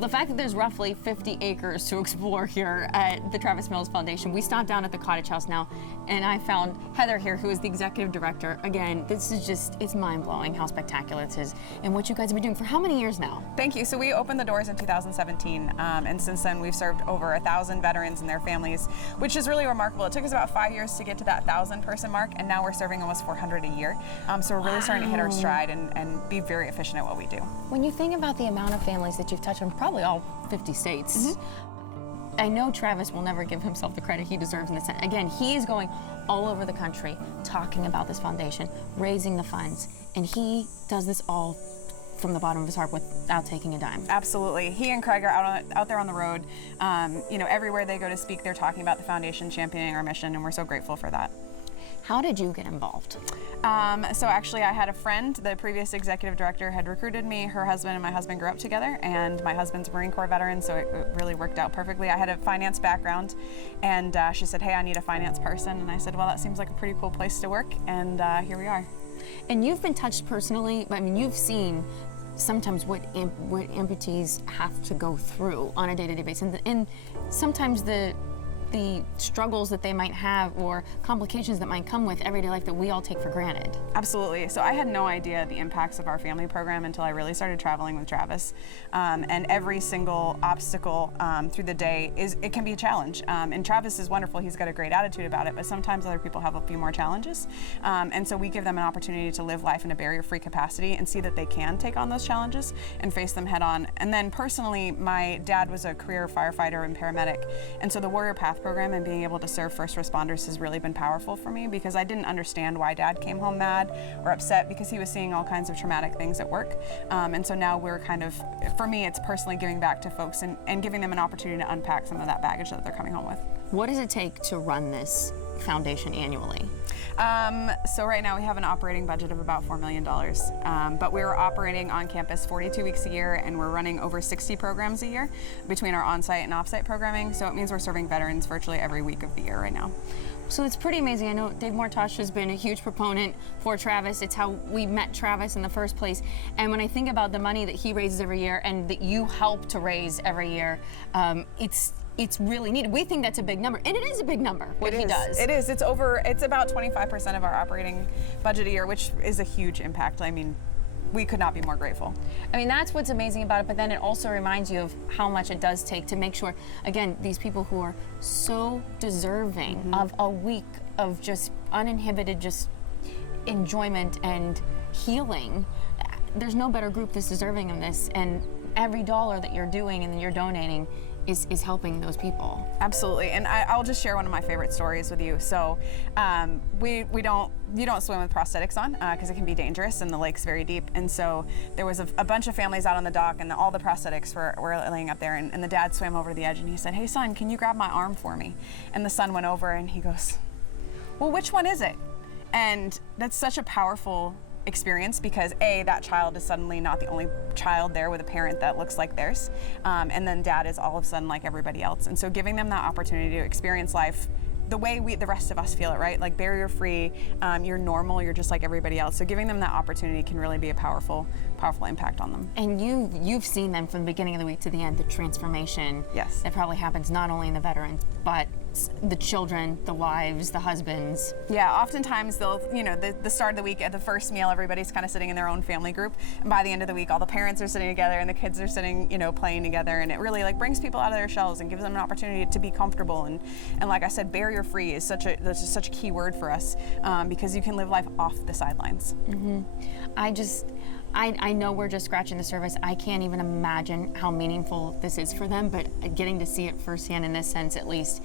Well, the fact that there's roughly 50 acres to explore here at the Travis Mills Foundation, we stopped down at the Cottage House now, and I found Heather here, who is the executive director. Again, this is just, it's mind-blowing how spectacular this is, and what you guys have been doing for how many years now? Thank you. So we opened the doors in 2017, and since then we've served over 1,000 veterans and their families, which is really remarkable. It took us about 5 years to get to that 1,000-person mark, and now we're serving almost 400 a year. So we're really starting to hit our stride and be very efficient at what we do. When you think about the amount of families that you've touched in probably all 50 states, I know Travis will never give himself the credit he deserves in this. Again, he is going all over the country talking about this foundation, raising the funds, and he does this all from the bottom of his heart without taking a dime. Absolutely. He and Craig are out there on the road. You know, everywhere they go to speak, they're talking about the foundation, championing our mission, and we're so grateful for that. How did you get involved? So actually I had a friend, the previous executive director had recruited me. Her husband and my husband grew up together, and my husband's a Marine Corps veteran, so it really worked out perfectly. I had a finance background, and she said, hey, I need a finance person. And I said, well, that seems like a pretty cool place to work, and here we are. And you've been touched personally. I mean, you've seen sometimes what amputees have to go through on a day-to-day basis, and sometimes the struggles that they might have or complications that might come with everyday life that we all take for granted. Absolutely. So I had no idea the impacts of our family program until I really started traveling with Travis. And every single obstacle through the day, it can be a challenge. And Travis is wonderful. He's got a great attitude about it, but sometimes other people have a few more challenges. And so we give them an opportunity to live life in a barrier-free capacity and see that they can take on those challenges and face them head on. And then personally, my dad was a career firefighter and paramedic. And so the Warrior Path program and being able to serve first responders has really been powerful for me, because I didn't understand why Dad came home mad or upset, because he was seeing all kinds of traumatic things at work. And so now we're kind of, for me, it's personally giving back to folks and giving them an opportunity to unpack some of that baggage that they're coming home with. What does it take to run this foundation annually? So right now we have an operating budget of about $4 million, but we're operating on campus 42 weeks a year, and we're running over 60 programs a year between our on-site and off-site programming. So it means we're serving veterans virtually every week of the year right now. So it's pretty amazing. I know Dave Mortosh has been a huge proponent for Travis. It's how we met Travis in the first place. And when I think about the money that he raises every year and that you help to raise every year, it's really needed. We think that's a big number, and it is a big number, what he does. It is. It's about 25% of our operating budget a year, which is a huge impact. I mean, we could not be more grateful. I mean, that's what's amazing about it, but then it also reminds you of how much it does take to make sure, again, these people who are so deserving of a week of just uninhibited just enjoyment and healing. There's no better group that's deserving of this, and every dollar that you're doing and that you're donating is helping those people. Absolutely, and I'll just share one of my favorite stories with you. So you don't swim with prosthetics on because it can be dangerous and the lake's very deep. And so there was a bunch of families out on the dock, and all the prosthetics were laying up there, and the dad swam over to the edge and he said, hey son, can you grab my arm for me? And the son went over and he goes, well, which one is it? And that's such a powerful experience, because that child is suddenly not the only child there with a parent that looks like theirs, and then dad is all of a sudden like everybody else. And so giving them that opportunity to experience life the way the rest of us feel it, right? Like barrier free, you're normal, you're just like everybody else. So giving them that opportunity can really be a powerful impact on them. And you've seen them from the beginning of the week to the end, the transformation that probably happens not only in the veterans, but the children, the wives, the husbands. Yeah, oftentimes they'll, the start of the week at the first meal, everybody's kind of sitting in their own family group. And by the end of the week, all the parents are sitting together and the kids are sitting, playing together. And it really brings people out of their shells and gives them an opportunity to be comfortable. And like I said, barrier free is such a key word for us, because you can live life off the sidelines. I know we're just scratching the surface. I can't even imagine how meaningful this is for them, but getting to see it firsthand in this sense, at least,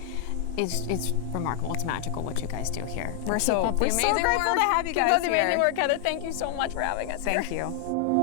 it's remarkable. It's magical what you guys do here. We're so grateful to have you guys here. Keep up the amazing work, Heather. Thank you so much for having us here. Thank you.